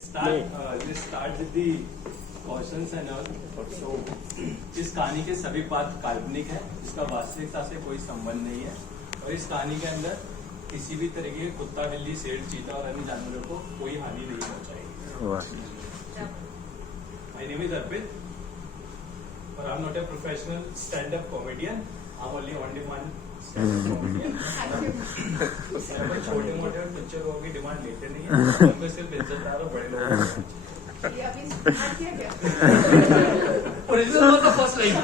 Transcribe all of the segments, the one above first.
Let's start with the cautions and all. So, इस कहानी के सभी पात्र काल्पनिक है, इसका वास्तविकता से कोई संबंध नहीं है और इस कहानी के अंदर किसी भी तरीके के कुत्ता, बिल्ली, शेर, चीता और अन्य जानवरों को कोई हानि नहीं पहुंचाएगी। My name is Arpit, but I'm not a professional stand-up comedian. I'm only on-demand stand-up comedian. छोटे मोटे पिक्चरों की डिमांड लेते नहीं है, उनको सिर्फ इज्जतदार और बड़े लोगों को। ये अभी स्टार्ट किया क्या? Original was the first line.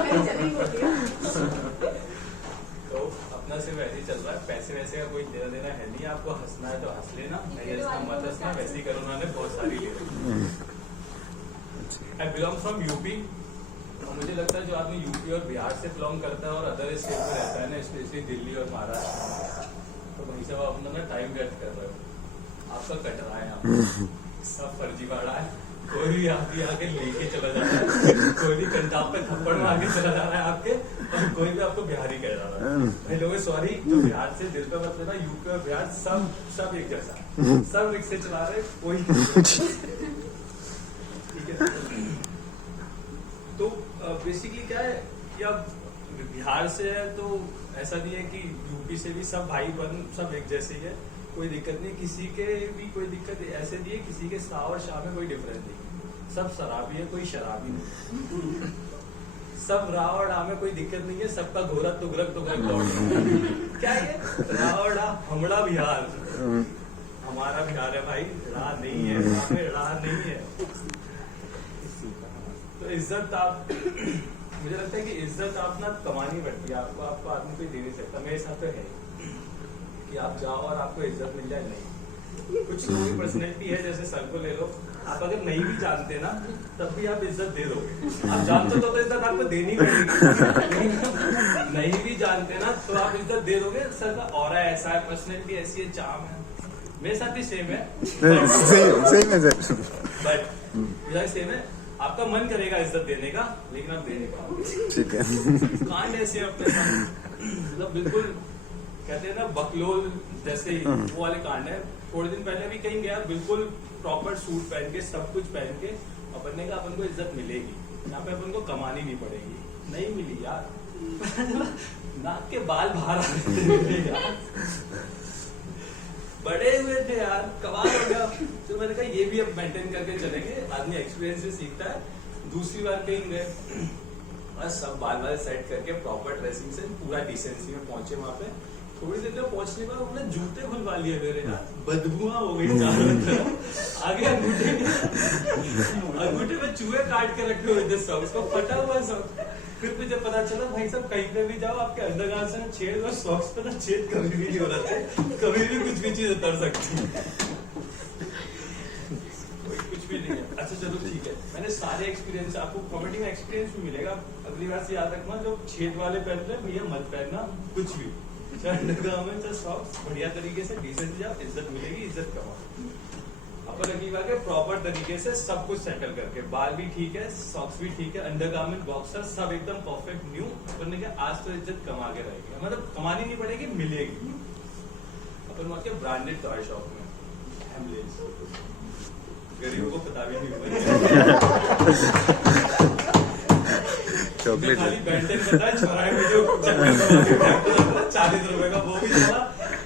मैंने चली बोल दिया। तो अपना सिर्फ ऐसे ही चल रहा है, पैसे वैसे का कोई लेना देना है नहीं। आपको हंसना है तो हंस लेना, नहीं हंसना मत हंसना। वैसे ही करोना ने बहुत सारी ले ली। I belong from UP और मुझे लगता है जो आदमी यूपी और बिहार से बिलोंग करता है और अदर स्टेट में रहता है ना, स्पेशली दिल्ली और महाराष्ट्र, तो वहीं से आप अपना टाइम व्यर्थ कर रहे हो। आपका कट रहा है यहाँ सब फर्जीवाड़ा है। कोई भी आदमी आके लेके चला जा रहा है, कोई भी कंटाप पे थप्पड़ मार के चला जा रहा है आपके, और कोई भी आपको बिहारी कह रहा है। भाई लोगों सॉरी, जो बिहार से दिल पे मत लेना, यूपी और बिहार सब एक जैसा, सब रिक्शे चला रहे, कोई ठीक है। तो बेसिकली क्या है कि अब बिहार से है तो ऐसा नहीं है कि यूपी से भी सब भाई बहन सब एक जैसे ही है, कोई दिक्कत नहीं। किसी के भी कोई दिक्कत ऐसे नहीं है, किसी के सा और शाह में कोई डिफरेंस नहीं। सब शराबी है, कोई शराबी नहीं। सब रा और डा में कोई दिक्कत नहीं है, सबका घोरा तुगलक दौड़। क्या ये रा और डा हमड़ा बिहार, हमारा बिहार है भाई, रा नहीं है, रा नहीं है। तो इज्जत आप मुझे लगता है कि इज्जत आप ना कमानी पड़ती है आपको आदमी कोई दे नहीं सकता। मेरे साथ तो है कि आप जाओ और आपको इज्जत मिल जाए, नहीं। कुछ लोगों की पर्सनैलिटी है, जैसे सर को ले लो, आप अगर नहीं भी जानते ना तब भी आप इज्जत दे दोगे। आप जानते तो इज्जत आपको देनी पड़ेगी। नहीं भी जानते ना तो आप इज्जत दे दोगे। सर का ऑरा ऐसा है, पर्सनैलिटी ऐसी है, चार्म है। मेरे साथ भी सेम है, बट सेम है। आपका मन करेगा इज्जत देने का, लेकिन आप देने का ठीक है। कांड ऐसे अपने साथ, मतलब बिल्कुल कहते हैं ना बकलोल जैसे वो वाले कांड है। थोड़े दिन पहले भी कहीं गया, बिल्कुल प्रॉपर सूट पहन के, सब कुछ पहन के, अपन ने कहा अपन को इज्जत मिलेगी, यहाँ पे अपन को कमानी नहीं पड़ेगी। नहीं मिली यार। नाक के बाल बाहर आ गए, बड़े हुए थे यार, कमाल हो गया। तो मैंने कहा ये भी अब मेंटेन करके चलेंगे, आदमी एक्सपीरियंस से सीखता है। दूसरी बार कहीं गए, बस सब बाल सेट करके प्रॉपर ड्रेसिंग से पूरा डिसेंसी में पहुंचे। वहां पे थोड़ी देर में पहुंचने के बाद उन्होंने जूते खुलवा लिए मेरे यार, बदबुआ हो गई चारों तरफ। आगे अंगूठे में चूहे काट के रखे हुए थे, सब उसको फटा हुआ सब। फिर मुझे पता चला भाई सब कहीं पे भी जाओ, आपके अंडरगार्ड से ना छेद और सॉक्स पे ना छेद कभी भी नहीं हो रहा था। कभी भी कुछ भी चीज उतर सकती है, कुछ भी नहीं है। अच्छा चलो ठीक है, मैंने सारे एक्सपीरियंस, आपको कॉमेडी में एक्सपीरियंस भी मिलेगा। अगली बार से याद रखना, जो छेद वाले पहनते हैं भैया मत पहनना कुछ भी। अंडरगारमेंट और सॉक्स बढ़िया तरीके से डिसेंट जाओ, इज्जत मिलेगी, इज्जत कमाओ। अपन अगली बार के प्रॉपर तरीके से सब कुछ सेटल करके, बाल भी ठीक है, सॉक्स भी ठीक है, अंडरगारमेंट, बॉक्सर सब एकदम परफेक्ट न्यू। अपन ने कहा आज तो इज्जत कमा के रहेगी, मतलब कमानी नहीं पड़ेगी, मिलेगी। अपन वहाँ के ब्रांडेड टॉय शॉप में, गरीबों को पता भी नहीं हुआ। चॉकलेट खाली बेंटेन पता है, चौराहे में जो 40 रुपए का, वो भी थोड़ा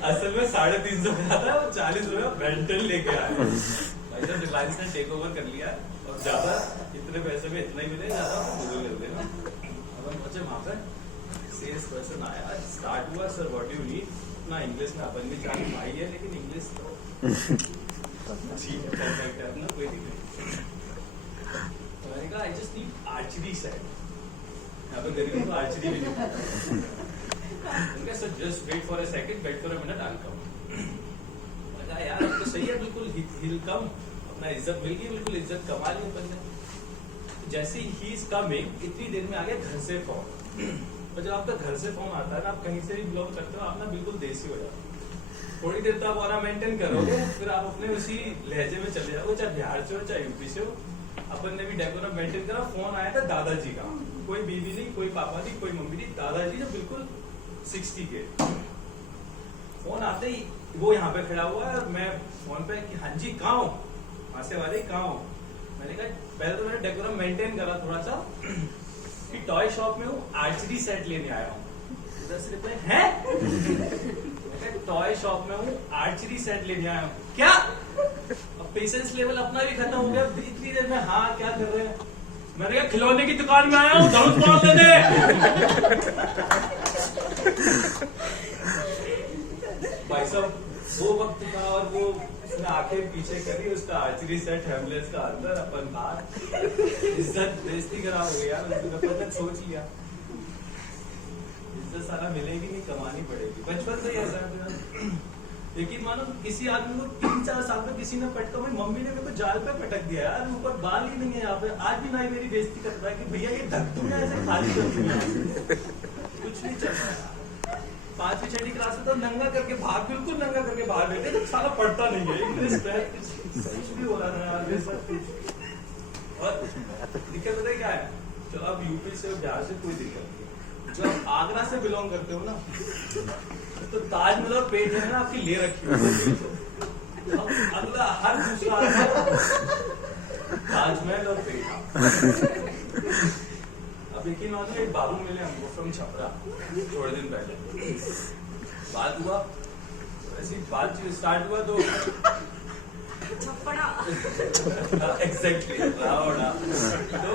असल में 350 का था, वो 40 रुपए बेंटेन लेके आया। भाई साहब रिलायंस ने टेक ओवर कर लिया और ज्यादा इतने पैसे में इतना ही मिले, ज्यादा मुझे ले लेना। अब हम पहुंचे वहां पे, सेल्स पर्सन आया, स्टार्ट हुआ, सर व्हाट यू नीड ना। इंग्लिश में अपन भी जान भाई है, लेकिन इंग्लिश तो ठीक है, परफेक्ट है अपना, कोई दिक्कत नहीं। मैंने कहा I just need archery set. यहाँ पे गरीबों को आर्चरी भी नहीं पता। Sir just wait for a second, wait for a minute, I come. मैंने कहा यार अब तो सही है, बिल्कुल हिल कम, अपना इज्जत मिल गई, बिल्कुल इज्जत कमा ली अपन ने। जैसे ही इज कमिंग, इतनी देर में आ गया घर से फोन। और जब आपका घर से फोन आता है ना, आप कहीं से भी बिलोंग करते हो, आप ना बिल्कुल देसी हो जाते हो। थोड़ी देर तो आप और मेंटेन करोगे, फिर आप अपने उसी लहजे में चले जाओगे, चाहे बिहार से हो चाहे यूपी से हो। अपन ने भी डेकोरम मेंटेन करा। फोन आया था दादाजी का, कोई बीवी नहीं, कोई पापा नहीं, कोई मम्मी नहीं, दादाजी जो बिल्कुल 60 के। फोन आते ही वो यहाँ पे खड़ा हुआ है और मैं फोन पे कि हाँ जी कहाँ हो, मासे वाले कहाँ हो। मैंने कहा पहले तो मैंने डेकोरम मेंटेन करा थोड़ा सा कि टॉय शॉप में हूँ, आर्चरी सेट लेने आया हूँ। उधर से रिप्लाई है टॉय शॉप में हूँ, आर्चरी सेट लेने आया हूँ क्या। अब पेशेंस लेवल अपना भी खत्म हो गया इतनी देर में। हाँ क्या कर रहे हैं। मैंने कहा खिलौने की दुकान में आया हूँ, धनुष बाण दे। भाई साहब वो वक्त था और वो उसने आंखें पीछे करी, उसका आर्चरी सेट हेमलेस का अंदर, अपन बाहर। इज्जत बेइज्जती खराब हो गई यार। मैंने सोच लिया इज्जत सारा मिलेगी नहीं, कमानी पड़ेगी। बचपन से ही ऐसा है। लेकिन मानो किसी आदमी को 3-4 साल में किसी ने पटका, मेरी मम्मी ने मेरे को जाल पे पटक दिया यार, ऊपर बाल ही नहीं है यहाँ पे। आज भी नाई मेरी बेइज्जती करता है कि भैया ये ढक दूंगा ऐसे खाली कर दूंगा। कुछ नहीं चल रहा। 5वीं 6वीं क्लास में तो नंगा करके बाहर, बिल्कुल नंगा करके बाहर बैठे, तो साला पढ़ता नहीं है। इंग्लिश कुछ भी हो रहा था यार मेरे साथ कुछ। और दिक्कत पता है क्या है, तो अब यूपी से बिहार से कोई दिक्कत नहीं। जो आप आगरा से बिलोंग करते हो ना, तो ताजमहल और पेट है ना आपकी ले रखी है। अगला हर दूसरा ताजमहल और पेट। अब यकीन मानो एक बाबू मिले हमको फ्रॉम छपरा थोड़े दिन पहले। बात हुआ, ऐसी बात स्टार्ट हुआ तो छपड़ा एग्जैक्टली रावड़ा। तो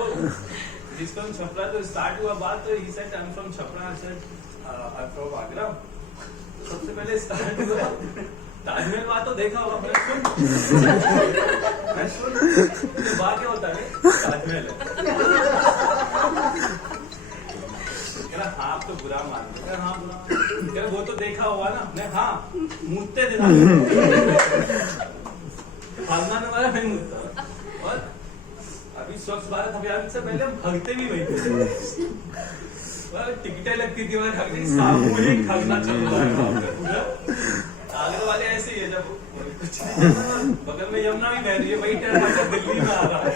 जिस फ्रॉम छपरा तो स्टार्ट हुआ बात, तो he said I am from Chhapra, I said I am from Agra. सबसे पहले स्टार्ट हुआ ताजमहल बात तो देखा होगा, मैं सुन बात क्या होता है ताजमहल है। हाँ तो बुरा मान लो। हाँ बुरा वो तो देखा होगा ना। मैं हाँ मुझते देना खानदान वाला नहीं मुझता। और अभी स्वच्छ भारत अभियान से पहले हम भगते भी वही थे। टिकटें लगती थी और सामूहिक खगना चल रहा है। आगरा वाले ऐसे ही है, जब कुछ बगल में यमुना भी बह रही है, वही टाइम दिल्ली में आ रहा है।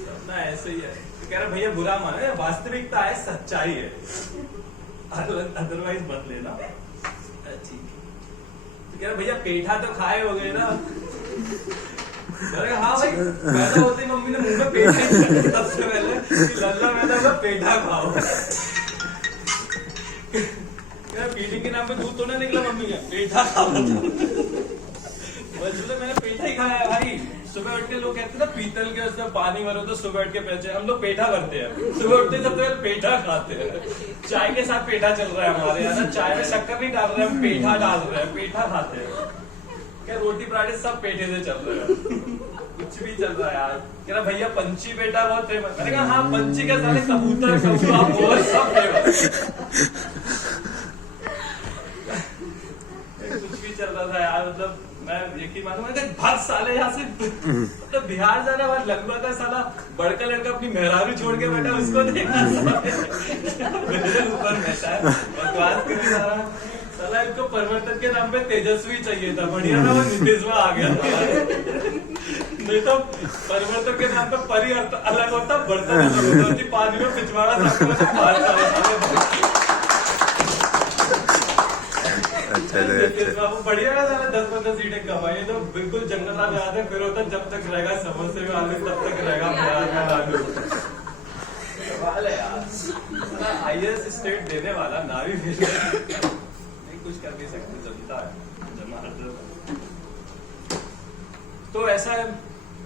यमुना ऐसे ही है। तो कह रहा भैया बुरा माने, वास्तविकता है, सच्चाई है, अदरवाइज मत लेना। ठीक है। तो कह रहा भैया पेठा तो खाए हो गए ना। हाँ भाई, पैदा होते ही मम्मी ने मुंह में पेठा ही सबसे पहले लल्ला मैदा का पेठा खाओ। फीडिंग के नाम पे दूध तो नहीं निकला मम्मी का, पेठा खाओ। बचपन मैंने पेठा ही खाया भाई। सुबह उठ के लोग कहते ना पीतल के उसमें पानी भरो तो सुबह उठ के पीछे, हम लोग पेठा भरते हैं। सुबह उठते सबसे पहले पेठा खाते हैं। चाय के साथ पेठा चल रहा है हमारे यहाँ। चाय में शक्कर नहीं डाल रहे हैं, हम पेठा डाल रहे हैं, पेठा खाते हैं। क्या रोटी पराठे सब पेठे से चल रहे हैं, कुछ भी चल रहा है यार। कह रहा भैया पंछी बेटा बहुत फेमस। मैंने कहा हाँ पंछी के सारे कबूतर कौवा मोर सब फेमस। कुछ भी चल रहा था यार। मतलब मैं यकीन मानो, मैंने भाग साले यहाँ से, मतलब बिहार जाना और लगभग का साला बड़का लड़का अपनी मेहरारू छोड़ के बैठा, उसको देखना ऊपर बैठा है बकवास कर रहा है। साला इनको परिवर्तन के नाम पे तेजस्वी चाहिए था, बढ़िया ना वो नीतीशवा आ गया था। नहीं तो परिवर्तन के नाम पे परी अलग होता, बर्तन अलग होता। पानी में पिछवाड़ा बढ़िया ना, 10-15 सीटें कमाई तो बिल्कुल जंगल राज आते फिर होता, जब तक रहेगा समोसे में आलू तब तक रहेगा प्याज में आलू। सवाल है यार, हाईएस्ट स्टेट देने वाला ना भी नहीं कुछ कर नहीं सकते, जनता है जमा। तो ऐसा है।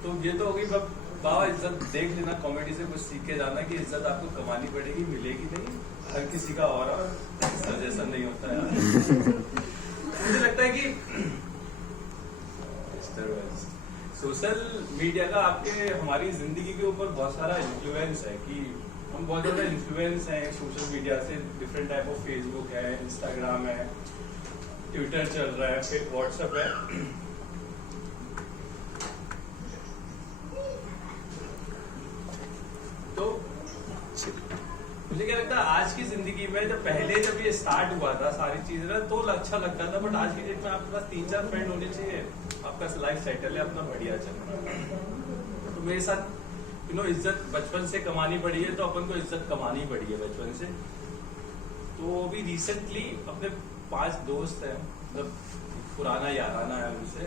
तो ये तो होगी बाबा, इज्जत देख लेना, कॉमेडी से कुछ सीख के जाना कि इज्जत आपको कमानी पड़ेगी, मिलेगी नहीं। हर किसी का और सजेशन नहीं होता यार। मुझे लगता है कि सोशल मीडिया का आपके हमारी जिंदगी के ऊपर बहुत सारा इन्फ्लुएंस है कि हम बहुत ज्यादा इन्फ्लुएंस हैं सोशल मीडिया से। डिफरेंट टाइप ऑफ फेसबुक है, इंस्टाग्राम है, ट्विटर चल रहा है, फिर व्हाट्सएप है। तो मुझे क्या लगता है आज की जिंदगी में, जब पहले जब ये स्टार्ट हुआ था सारी चीजें ना, तो अच्छा लगता था। बट आज की डेट में आपके पास 3-4 फ्रेंड होने चाहिए, आपका लाइफ सेटल है, अपना बढ़िया चल रहा है। तो मेरे साथ इज्जत बचपन से कमानी पड़ी है, तो अपन को इज्जत कमानी पड़ी है बचपन से। तो अभी रिसेंटली अपने 5 दोस्त हैं, मतलब पुराना याराना है उनसे,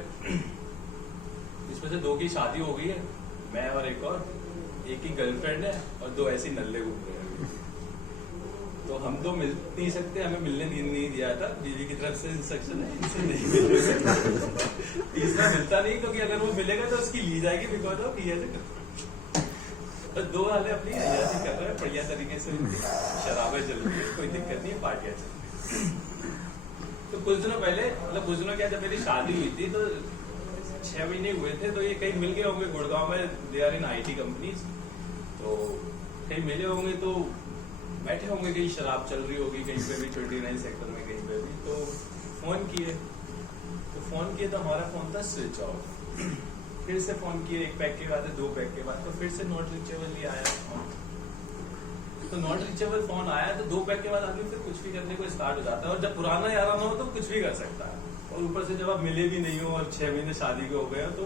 इसमें से 2 की शादी हो गई है, मैं और एक की गर्लफ्रेंड है और 2 ऐसी नल्ले घूम रहे हैं। तो हम तो मिल नहीं सकते, हमें मिलने नहीं दिया था, बीवी की तरफ से इंस्ट्रक्शन है, इनसे नहीं मिलेगा। तीसरा मिलता नहीं, क्योंकि अगर वो मिलेगा तो उसकी ली जाएगी बिकॉज ऑफ ये। तो 2 वाले अपनी ऐसी कर रहे हैं बढ़िया तरीके से, शराबें चल रही है, कोई दिक्कत नहीं है, पार्टियां चल रही है। तो कुछ दिनों पहले, मतलब कुछ दिनों क्या, जब मेरी शादी हुई थी तो 6 महीने हुए थे, तो ये कहीं मिल गए होंगे गुड़गांव में, they are in IT companies, तो कहीं मिले होंगे, तो बैठे होंगे, कहीं शराब चल रही होगी कहीं पे भी, 29 सेक्टर में कहीं पे भी। तो फोन किए तो हमारा फोन था स्विच ऑफ। फिर से फोन किए, 1 पैक के बाद, 2 पैक के बाद, तो फिर से नॉट रीचेबल ही आया फोन। तो नॉट रीचेबल फोन आया तो 2 पैक के बाद आदमी फिर कुछ भी करने को स्टार्ट हो जाता है, और जब पुराना यारा ना हो तो कुछ भी कर सकता है, और ऊपर से जब आप मिले भी नहीं हो और 6 महीने शादी के हो गए हो, तो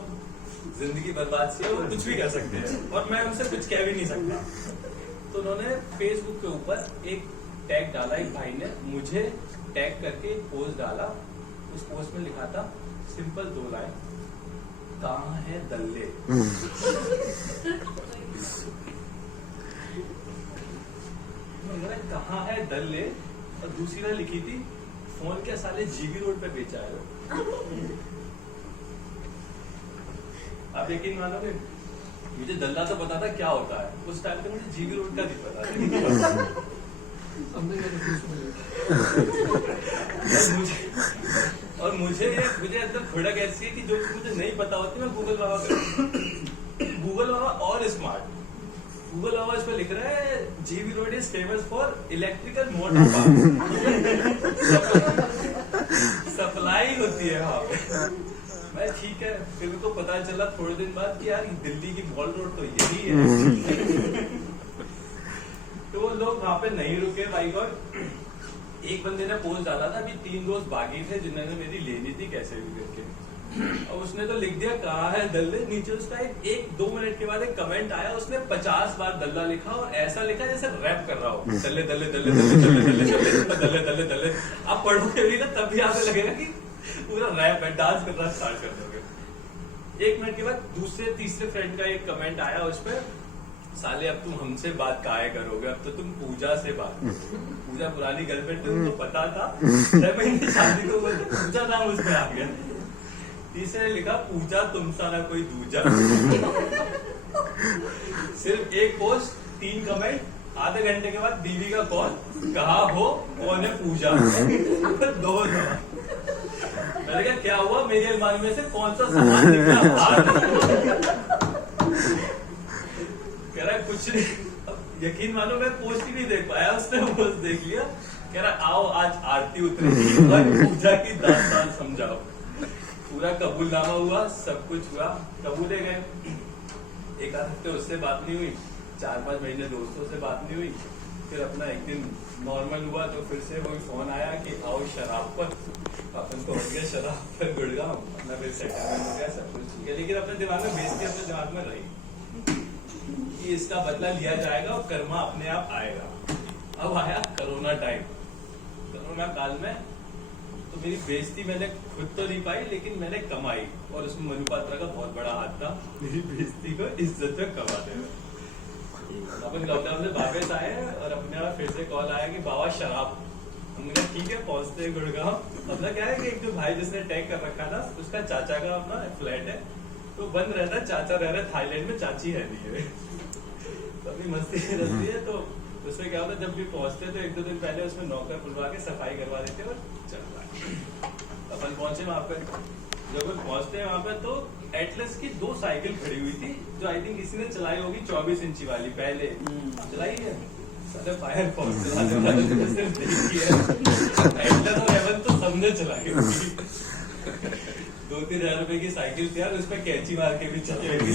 जिंदगी बर्बाद सी है, वो कुछ भी कर सकते हैं, और मैं उनसे कुछ कह भी नहीं सकता। तो उन्होंने फेसबुक के ऊपर एक टैग डाला, एक भाई ने मुझे टैग करके एक पोस्ट डाला। उस पोस्ट में लिखा था सिंपल 2 लाइन, कहाँ है दल्ले। कहाँ है दल्ले, और दूसरी लाइन लिखी थी, फोन क्या साले GB रोड पे बेचा है। आप यकीन मानोगे, मुझे दल्ला तो पता था क्या होता है, उस टाइम पे मुझे GB रोड का नहीं पता था। और मुझे एकदम खुड़क ऐसी है कि जो मुझे नहीं पता होती, मैं गूगल बाबा और स्मार्ट, गूगल बाबा इस पे लिख रहा है GB road is famous for electrical motor supply होती है वहाँ पे। मैं ठीक है, फिर मेरे को पता चला थोड़े दिन बाद कि यार दिल्ली की मॉल रोड तो यही है। तो वो लोग वहां पे नहीं रुके भाई गॉड। एक बंदे ने पोस्ट डाला था, अभी 3 दोस्त बाकी थे जिन्होंने मेरी लेनी थी कैसे भी करके, और उसने तो लिख दिया कहाँ है दल्ले। नीचे उसका एक 2 मिनट के बाद एक कमेंट आया, उसने 50 बार दल्ला लिखा, और ऐसा लिखा जैसे रैप कर रहा हो, दल्ले दल्ले दल्ले दल्ले दल्ले दल्ले दल्ले दल्ले दल्ले। आप पढ़ोगे भी ना तब भी आपको लगेगा कि पूरा रैप है, डांस करना स्टार्ट कर दोगे। 1 मिनट के बाद दूसरे तीसरे फ्रेंड का एक कमेंट आया, उस पर साले अब तुम हमसे बात काहे करोगे, अब तो तुम पूजा से बात करोगे। पूजा पुरानी गर्लफ्रेंड थी, उनको पता था 6 महीने शादी को बोलते, पूजा नाम उसमें आ गया। तीसरे ने लिखा पूजा तुम सा ना कोई दूजा। सिर्फ एक पोस्ट, 3 कमेंट, आधे घंटे के बाद बीवी का कॉल, कहा हो कौन है पूजा। 2 मैंने कहा क्या हुआ, मेरी अलमारी में से कौन सा सामान निकला बाहर। कह रहा कुछ नहीं। अब यकीन मानो मैं पोस्ट ही नहीं देख पाया, उसने पोस्ट देख लिया, कह रहा आओ आज आरती उतरेगी और पूजा की दास्तान समझाओ। पूरा कबूलनामा हुआ, सब कुछ हुआ, कबूले गए। 1 आध हफ्ते उससे बात नहीं हुई, 4-5 महीने दोस्तों से बात नहीं हुई। फिर अपना एक दिन नॉर्मल हुआ तो फिर से वही फोन आया कि आओ शराब पर। अपन तो हो गया शराब पर गुड़गांव, अपना फिर सेटलमेंट हो गया, सब कुछ ठीक है। लेकिन अपने दिमाग में बेइज्जती अपने दिमाग में रही कि इसका बदला लिया जाएगा और कर्मा अपने आप आएगा। अब आया कोरोना टाइम, कोरोना काल में तो मेरी बेइज्जती मैंने खुद तो नहीं पाई, लेकिन मैंने कमाई, और उसमें मनु पात्रा का बहुत बड़ा हाथ था मेरी बेइज्जती को इज्जत में कमाने में। अपन लॉकडाउन से वापस आए और अपने आप फिर से कॉल आया कि बाबा शराब। हमने कहा ठीक है, पहुंचते हैं गुड़गांव। मतलब क्या है कि एक जो भाई जिसने टैग कर रखा था, उसका चाचा का अपना फ्लैट है, तो बंद रहता है, चाचा रह रहा है थाईलैंड में, चाची है नहीं है। तो अभी मस्ती रहती है। तो उसमें क्या होता है, जब भी पहुंचते तो 1-2 दिन पहले उसमें नौकर बुलवा के सफाई करवा देते और चल रहा है। अपन पहुंचे वहां पे, जब पहुंचते हैं वहां पे तो एटलस की 2 साइकिल खड़ी हुई थी, जो आई थिंक किसी ने चलाई होगी, 24 इंची वाली पहले चलाई है। फायर फोर्स चलाने वाले एटलस और एवन तो सबने चलाई होगी। 2-3 हजार रुपए की साइकिल थी यार, उसमें कैंची मार के भी चलेगी।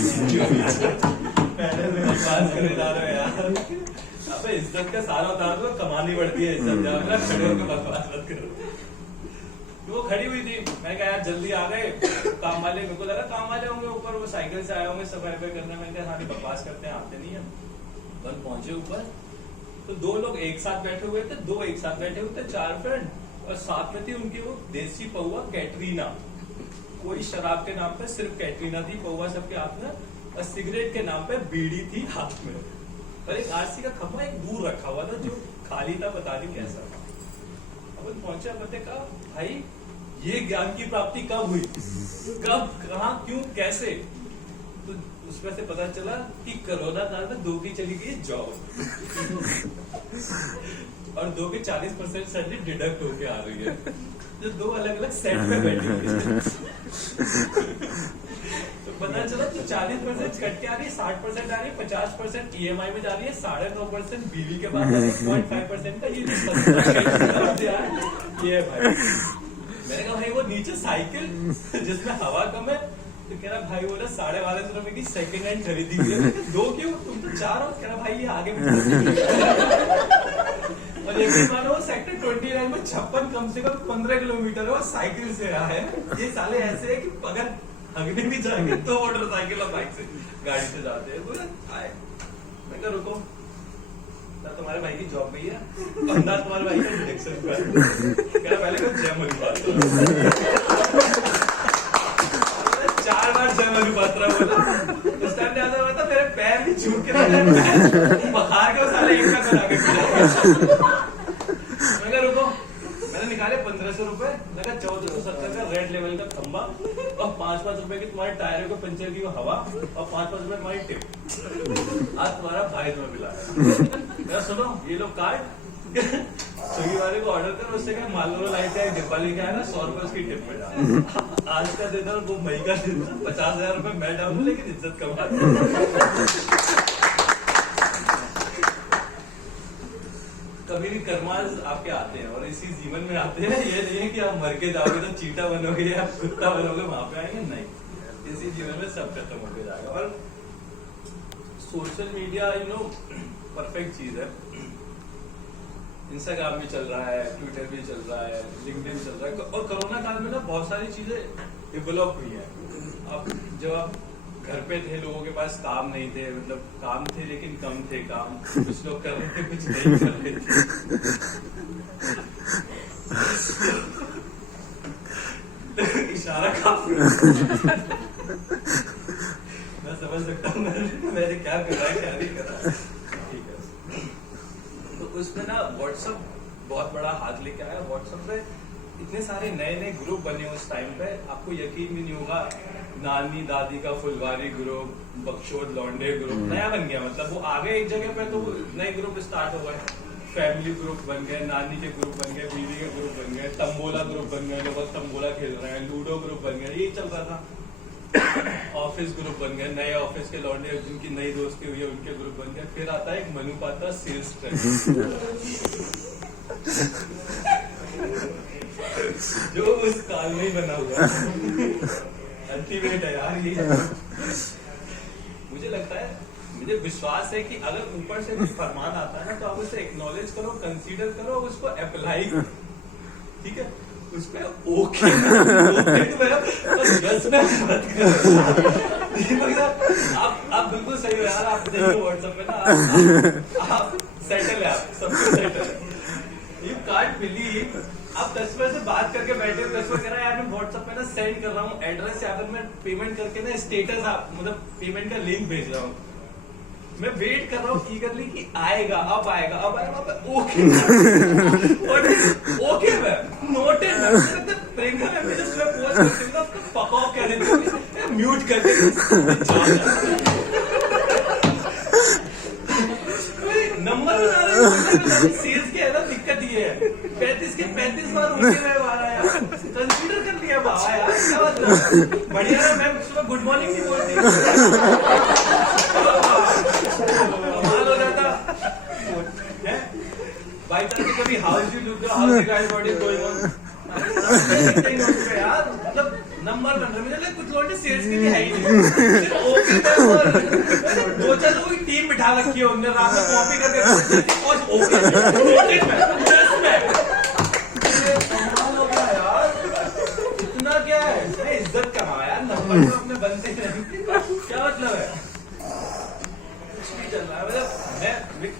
पहले में बात करे जा रहे यार, अबे इज्जत का सारा उतार दो, कमानी पड़ती है इज्जत, जाओ खड़े होकर बकवास मत करो। तो वो खड़ी हुई थी, मैं कहा यार जल्दी आ गए काम वाले, मेरे को लगा काम वाले होंगे ऊपर, वो साइकिल से आए होंगे सफाई करने। मैं कहा हाँ बकवास करते हैं, आते नहीं है। बस पहुंचे ऊपर तो 2 लोग एक साथ बैठे हुए थे, 2 एक साथ बैठे हुए थे, 4 फ्रेंड, और साथ में थी उनकी वो देसी पौवा कैटरीना, कोई शराब के नाम पे सिर्फ कैटरीना थी, पौवा सबके हाथ में, और सिगरेट के नाम पे बीड़ी थी हाथ में, और एक आरसी का खंभा एक दूर रखा हुआ था जो खाली था, पता नहीं कैसा था। अपन पहुंचा, बंदे कहा भाई ये ज्ञान की प्राप्ति कब हुई, कब, कहाँ, क्यों, कैसे? तो उसमें से पता चला कि कोरोना काल में 2 की चली गई जॉब और 2 की 40% सैलरी डिडक्ट होके आ रही है, जो 2 अलग अलग सेट में बैठी हुई है। तो पता चला कि 40% कट के आ रही है, 60% आ रही है, 50% EMI में जा रही है, 9.5% बिजली के बाद 0.5% का ये है भाई। मैंने कहा भाई वो नीचे साइकिल जिसमें हवा कम है, तो कह रहा भाई वो ना 12.5 रुपए की सेकंड हैंड खरीदी हुई है। 2 क्यों, तुम तो 4 हो। कह रहा भाई ये आगे और एक मानो सेक्टर 29 में 56 कम से कम 15 किलोमीटर है, साइकिल से रहा है। ये साले ऐसे है कि अगर हगने भी जाएंगे तो मोटरसाइकिल और बाइक से, गाड़ी से जाते हैं। बोला आए, मैं कहा रुको ना, तुम्हारे भाई की जॉब गई है और ना तुम्हारे भाई का इंजेक्शन हुआ है। कह रहा पहले को जय मधुपात्रा 4 बार जय मधुपात्रा बोला। उस टाइम याद आ रहा था मेरे पैर भी छूट के बखार के साले एक का करा के मैं रुको, मैंने निकाले 1500 रुपए, मैं कहा 1470 का रेड लेवल का खंबा और 5-5 रुपए की तुम्हारे टायरों को पंचर की हवा और 5-5 रुपए तुम्हारी टिप। आज तुम्हारा भाई तुम्हें मिला है। सुनो ये लोग कार्ड स्विगी वाले को ऑर्डर कर, उससे क्या मालूम लाइट है डिब्बा लेके आया ना, 100 रुपए उसकी टिप में डाल। आज का देता वो मई का देता 50,000 रुपए मैं डालू, लेकिन इज्जत कमा। कभी भी कर्माज आपके आते हैं और इसी जीवन में आते हैं। ये नहीं है कि आप मर के जाओगे तो चीटा बनोगे या कुत्ता बनोगे वहां पे आएंगे, नहीं, इसी जीवन में सब खत्म होके जाएगा। और सोशल मीडिया परफेक्ट चीज है। इंस्टाग्राम भी चल रहा है, ट्विटर भी चल रहा है, लिंक्डइन चल रहा है, और कोरोना काल में ना बहुत सारी चीजें डेवलप हुई हैं। अब जब आप घर पे थे, लोगों के पास काम नहीं थे, मतलब काम थे लेकिन कम थे काम, कुछ लोग कर रहे थे कुछ नहीं कर रहे थे। इशारा काफी मैं समझ सकता हूँ मैंने क्या कर रहा है क्या नहीं कर रहा है, ठीक है। तो उसमें ना व्हाट्सएप बहुत बड़ा हाथ लेके आया। व्हाट्सएप पे इतने सारे नए नए ग्रुप बने उस टाइम पे, आपको यकीन भी नहीं होगा। नानी दादी का फुलवारी ग्रुप, बक्सोद लौंडे ग्रुप नया बन गया, मतलब वो आ गए एक जगह पे तो नए ग्रुप स्टार्ट हो गए। फैमिली ग्रुप बन गए, नानी के ग्रुप बन गए, बीवी के ग्रुप बन गए, तंबोला ग्रुप बन गए, लोग तंबोला खेल रहे हैं, लूडो ग्रुप बन गया, यही चल रहा था। ऑफिस ग्रुप बन गए, नए ऑफिस के लौंडे जिनकी नई दोस्ती हुई है उनके ग्रुप बन गए। फिर आता है एक मनुपात्रा सेल्स ट्रेंड जो उस काल में ही बना हुआ अल्टीमेट है यार ये। मुझे लगता है, मुझे विश्वास है कि अगर ऊपर से कोई फरमान आता है ना तो आप उसे एक्नॉलेज करो, कंसीडर करो, उसको अप्लाई करो, ठीक है। उस पे ओके आप बिल्कुल सही हो यार। आप देखो व्हाट्सएप पे ना आप सेटल है, आप सब कुछ सेटल है। यू कांट बिलीव आप कस्टमर से बात करके बैठे हो, कस्टमर कह रहा है यार मैं व्हाट्सएप पे ना सेंड कर रहा हूँ एड्रेस, या फिर मैं पेमेंट करके ना स्टेटस आप मतलब पेमेंट का लिंक भेज रहा हूँ, मैं वेट कर रहा हूँ ईगरली कि आएगा अब आएगा अब आएगा। ओके ओके मैं नोटेड प्रियंका ने मुझे उसमें पोस्ट करके ना फक ऑफ कह देती, म्यूट करके नंबर बता रहे सेल्स के है ना, दिक्कत ये है 35 के 35 बार उनके में आ रहा है यार, कंसीडर कर लिया बाबा यार, क्या मतलब बढ़िया है। मैं सुबह गुड मॉर्निंग नहीं बोलती, कमाल हो जाता है। बाई चांस कभी house you do house you guys what is going on यार, मतलब नंबर बन रहा है। कुछ लोग सेल्स के लिए है ही नहीं, ओके दो चार लोगों की टीम बिठा रखी है उन्होंने, रात में कॉपी करके और ओके इतना क्या है, इज्जत कमा यार, नंबर तो अपने बनते नहीं, क्या मतलब है। कुछ भी चल रहा है, मतलब मैं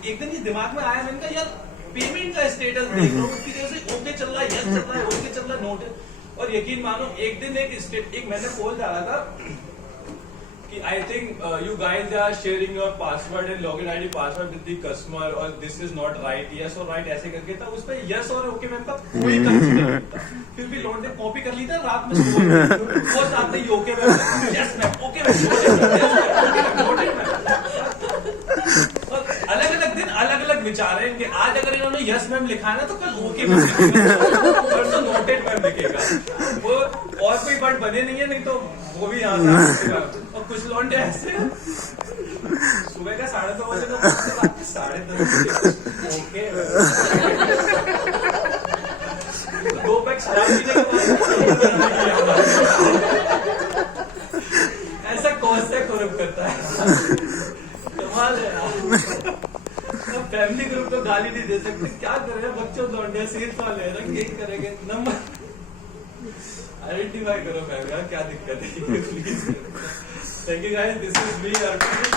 एक दिन ये दिमाग में आया, मैंने कहा यार पेमेंट का स्टेटस देख रहा हूँ कि जैसे ओके चल रहा है, यस चल रहा है, ओके चल रहा है, नोट। और यकीन मानो एक दिन एक मैंने पोल डाला था कि I think you guys are sharing your password and login ID password with the customer और this is not right, yes और राइट ऐसे करके था। उस पर यस और ओके मैम का कोई कंसीडर नहीं था। फिर भी लोगों ने कॉपी कर ली था रात में और साथ में okay ma'am, yes ma'am, okay ma'am, और अलग अलग दिन अलग अलग विचार है इनके। आज अगर इन्होंने यस मैम लिखा है ना तो कल ओके मैम लिखेगा, परसों नोटेड मैम लिखेगा। वो और कोई वर्ड बने नहीं है, नहीं तो वो भी यहाँ से। और कुछ लौंडे ऐसे सुबह का 2:30 बजे तो 10:30 ओके 2 पैक शराब पीने के बाद ऐसा कौन सा खुरब करता है, कमाल है यार। फैमिली ग्रुप को गाली नहीं दे सकते, क्या कर रहे हैं बच्चों लौंडे सीट वाले रंग यही करेंगे। नंबर आइडेंटिफाई करो मैम यार, क्या दिक्कत है please. Thank you guys, this is me Arpit.